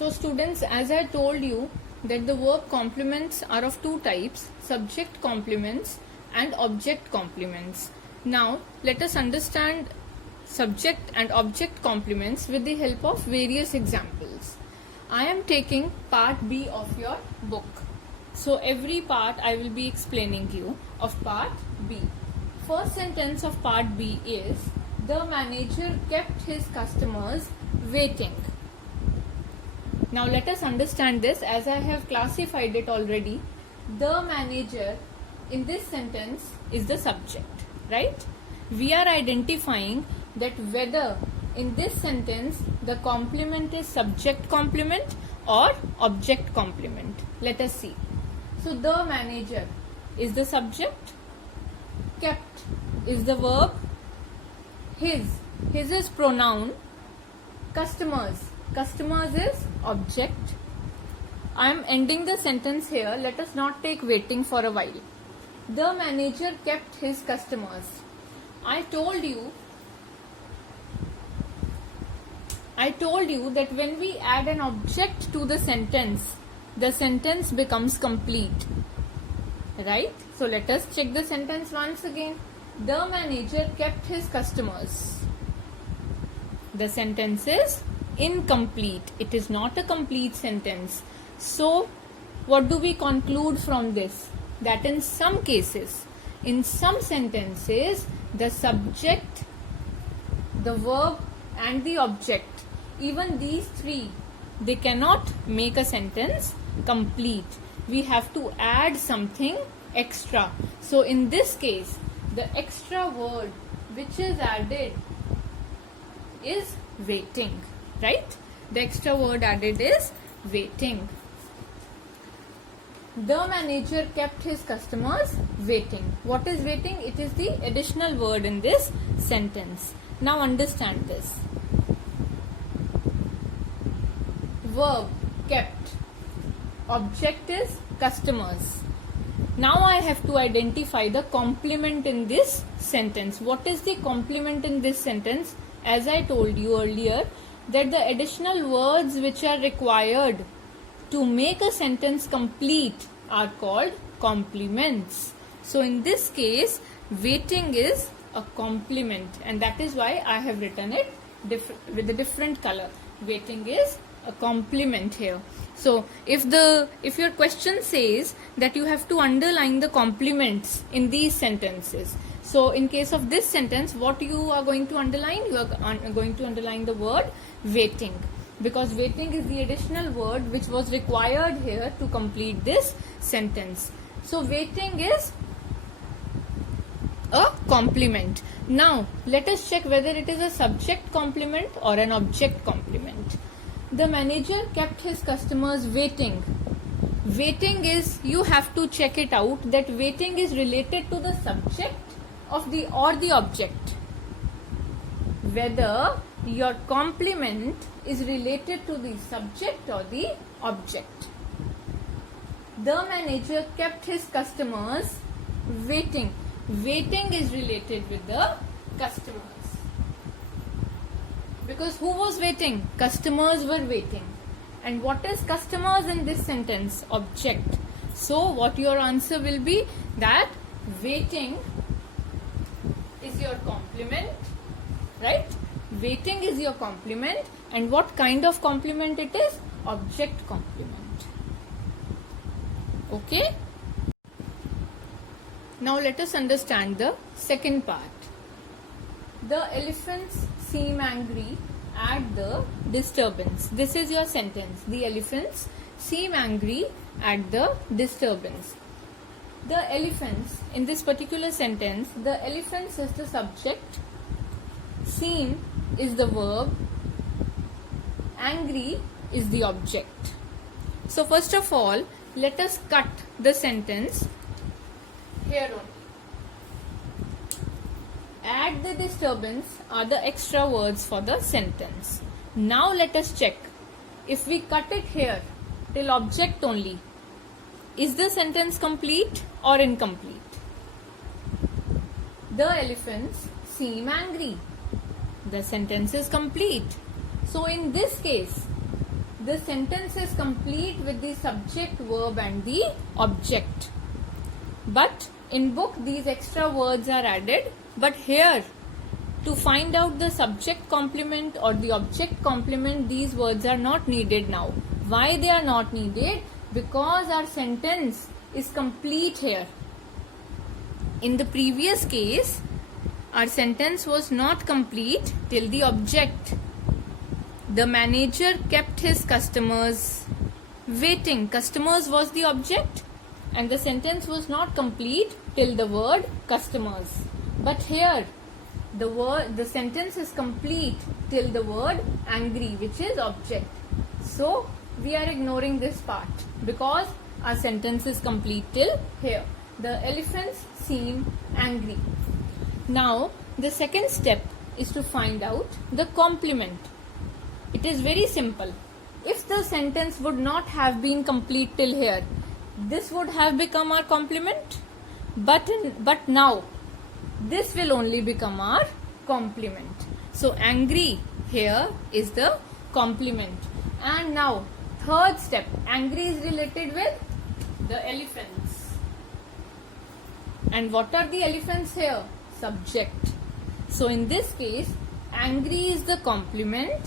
So students, as I told you that the verb complements are of two types, subject complements and object complements. Now let us understand subject and object complements with the help of various examples. I am taking part B of your book. So every part I will be explaining you of part B. First sentence of part B is, the manager kept his customers waiting. Now let us understand this as I have classified it already. The manager in this sentence is the subject, right? We are identifying that whether in this sentence the complement is subject complement or object complement. Let us see. So the manager is the subject, kept is the verb, his is pronoun, customers is object. I am ending the sentence here. Let us not take waiting for a while. The manager kept his customers. I told you that when we add an object to the sentence becomes complete, right? So let us check the sentence once again. The manager kept his customers. The sentence is incomplete. It is not a complete sentence. So what do we conclude from this? That in some cases, in some sentences, the subject, the verb and the object, even these three, they cannot make a sentence complete. We have to add something extra. So in this case, the extra word which is added is waiting, right? The extra word added is waiting. The manager kept his customers waiting. What is waiting? It is the additional word in this sentence. Now understand this. Verb kept. Object is customers. Now I have to identify the complement in this sentence. What is the complement in this sentence? As I told you earlier, that the additional words which are required to make a sentence complete are called complements. So in this case, waiting is a complement, and that is why I have written it with a different color. Waiting is a complement here. So if your question says that you have to underline the complements in these sentences, so in case of this sentence, what you are going to underline? You are going to underline the word waiting, because waiting is the additional word which was required here to complete this sentence. So waiting is a complement. Now let us check whether it is a subject complement or an object complement. The manager kept his customers waiting. Waiting is, you have to check it out that waiting is related to the subject of the or the object. Whether your complement is related to the subject or the object. The manager kept his customers waiting. Waiting is related with the customers. Because who was waiting? Customers were waiting. And what is customers in this sentence? Object. So what your answer will be? That waiting is your complement, right? Waiting is your complement. And what kind of complement it is? Object complement. Okay? Now let us understand the second part. The elephants seem angry at the disturbance. This is your sentence. The elephants seem angry at the disturbance. The elephants, in this particular sentence, the elephants is the subject, seem is the verb, angry is the object. So first of all, let us cut the sentence here only. At the disturbance are the extra words for the sentence. Now let us check. If we cut it here till object only, is the sentence complete or incomplete? The elephants seem angry. The sentence is complete. So in this case, the sentence is complete with the subject, verb and the object. But in book these extra words are added, but here to find out the subject complement or the object complement, these words are not needed now. Why they are not needed? Because our sentence is complete here. In the previous case, our sentence was not complete till the object. The manager kept his customers waiting. Customers was the object and the sentence was not complete till the word customers. But here the sentence is complete till the word angry, which is object. So we are ignoring this part because our sentence is complete till here. The elephants seem angry. Now the second step is to find out the complement. It is very simple. If the sentence would not have been complete till here, this would have become our complement. But now this will only become our complement. So angry here is the complement. And now third step, angry is related with the elephants. And what are the elephants here? Subject. So in this case, angry is the complement,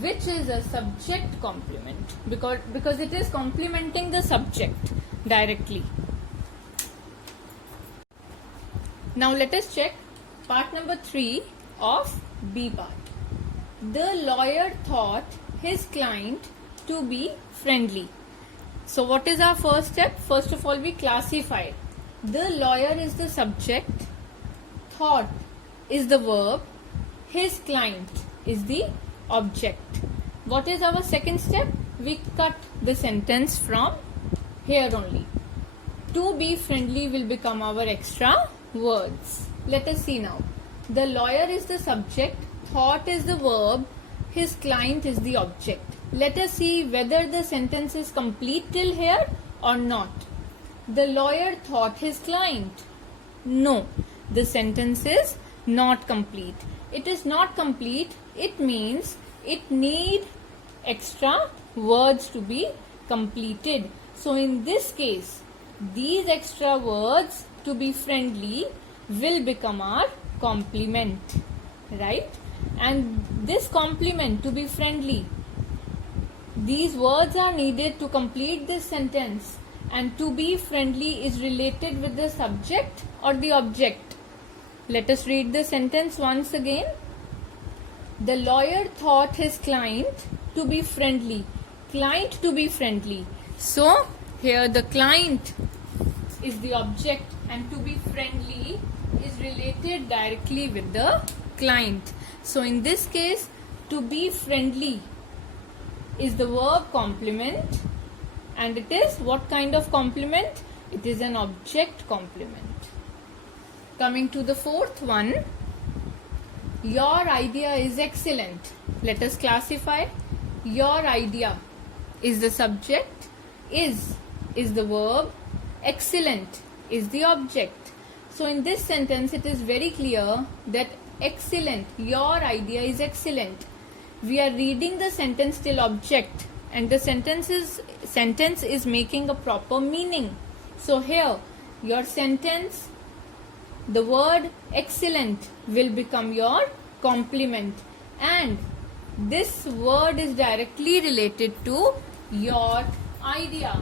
which is a subject complement because it is complementing the subject directly. Now let us check part number 3 of B part. The lawyer thought his client to be friendly. So what is our first step? First of all, we classify. The lawyer is the subject, thought is the verb, his client is the object. What is our second step? We cut the sentence from here only. To be friendly will become our extra words. Let us see now. The lawyer is the subject, thought is the verb, his client is the object. Let us see whether the sentence is complete till here or not. The lawyer thought his client. No, the sentence is not complete. It is not complete. It means it need extra words to be completed. So in this case, these extra words to be friendly will become our complement, right? And this complement to be friendly, these words are needed to complete this sentence, and to be friendly is related with the subject or the object. Let us read the sentence once again. The lawyer thought his client to be friendly. Client to be friendly. So here the client is the object and to be friendly is related directly with the client. So in this case, to be friendly is the verb complement, and it is what kind of complement? It is an object complement. Coming to the fourth one, your idea is excellent. Let us classify. Your idea is the subject, is the verb, excellent is the object. So in this sentence it is very clear that excellent, your idea is excellent. We are reading the sentence till object and the sentence is making a proper meaning. So here your sentence, the word excellent will become your complement, and this word is directly related to your idea,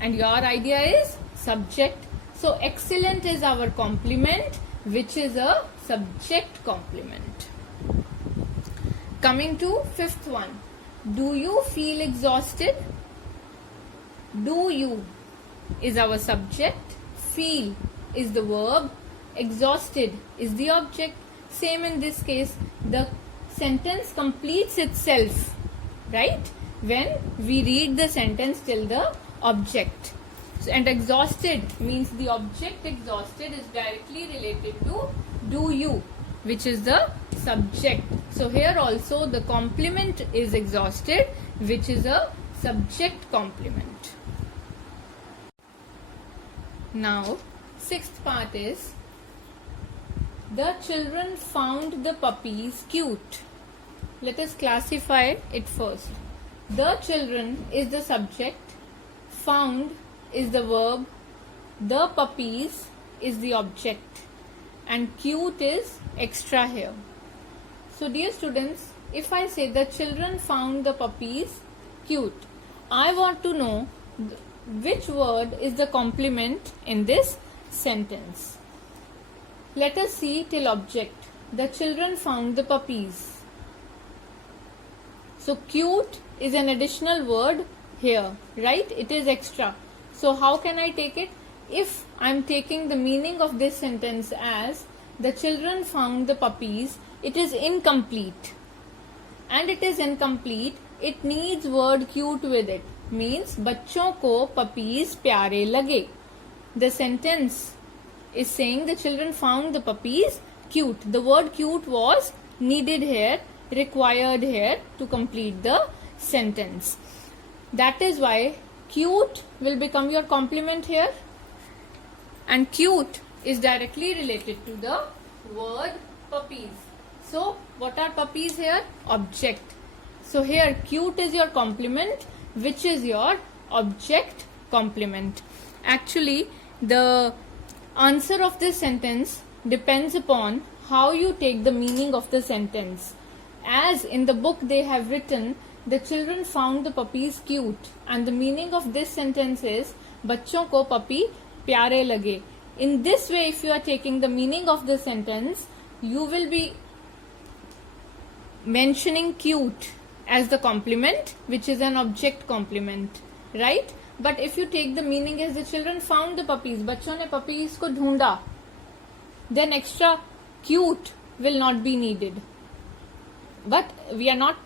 and your idea is subject. So excellent is our complement, which is a subject complement. Coming to fifth one, do you feel exhausted? Do you is our subject, feel is the verb, exhausted is the object. Same in this case, the sentence completes itself, right, when we read the sentence till the object. So, and exhausted means the object exhausted is directly related to do you, which is the subject. So here also the complement is exhausted, which is a subject complement. Now sixth part is, the children found the puppies cute. let us classify it first. The children is the subject, found is the verb, the puppies is the object, and cute is extra here. So dear students, if I say the children found the puppies cute, I want to know which word is the complement in this sentence. Let us see till object. The children found the puppies. So cute is an additional word here, right? It is extra. So how can I take it? If I am taking the meaning of this sentence as the children found the puppies, it is incomplete. And it is incomplete, it needs word cute with it. Means बच्चों को puppies प्यारे लगे. The sentence is saying the children found the puppies cute. The word cute was needed here, required here to complete the sentence. That is why cute will become your complement here, and cute is directly related to the word puppies. So what are puppies here? Object. So here cute is your complement, which is your object complement. Actually, the answer of this sentence depends upon how you take the meaning of the sentence. As in the book they have written, the children found the puppies cute, and the meaning of this sentence is बच्चों को puppy प्यारे लगे. In this way, if you are taking the meaning of the sentence, you will be mentioning cute as the complement, which is an object complement, right? But if you take the meaning as the children found the puppies, बच्चों ने puppies को ढूंढा, then extra cute will not be needed. But we are not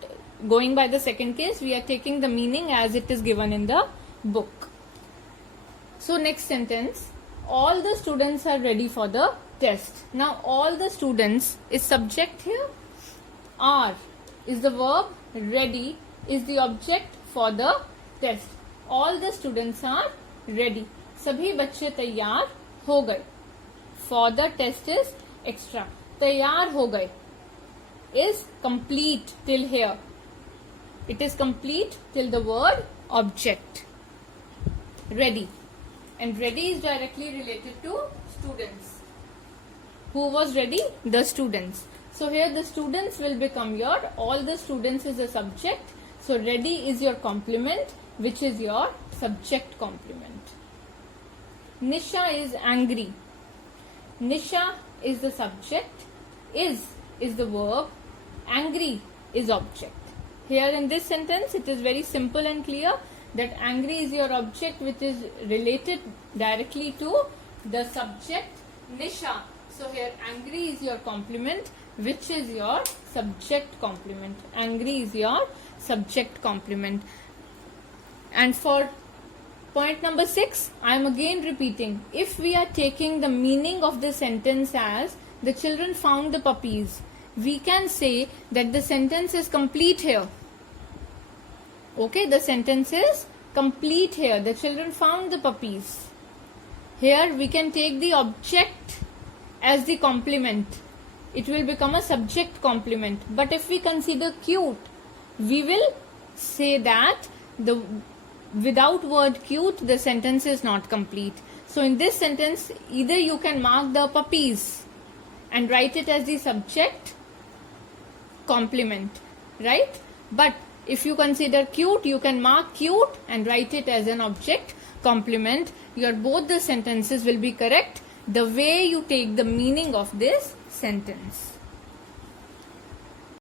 going by the second case, we are taking the meaning as it is given in the book. So next sentence, all the students are ready for the test. Now all the students is subject here, are is the verb, ready is the object for the test. All the students are ready. सभी बच्चे तैयार हो गए. For the test is extra. तैयार हो गए is complete till here. It is complete till the word object. Ready. And ready is directly related to students. Who was ready? The students. So here the students will become your, all the students is a subject. So ready is your complement, which is your subject complement. Nisha is angry. Nisha is the subject. Is the verb. Angry is object. Here in this sentence, it is very simple and clear that angry is your object, which is related directly to the subject Nisha. So here angry is your complement, which is your subject complement. Angry is your subject complement. And for point number 6, I am again repeating. If we are taking the meaning of the sentence as the children found the puppies, we can say that the sentence is complete here. Okay, the sentence is complete here. The children found the puppies. Here we can take the object as the complement. It will become a subject complement. But if we consider cute, we will say that without word cute, the sentence is not complete. So in this sentence, either you can mark the puppies and write it as the subject complement, right? But if you consider cute, you can mark cute and write it as an object complement. Both the sentences will be correct the way you take the meaning of this sentence.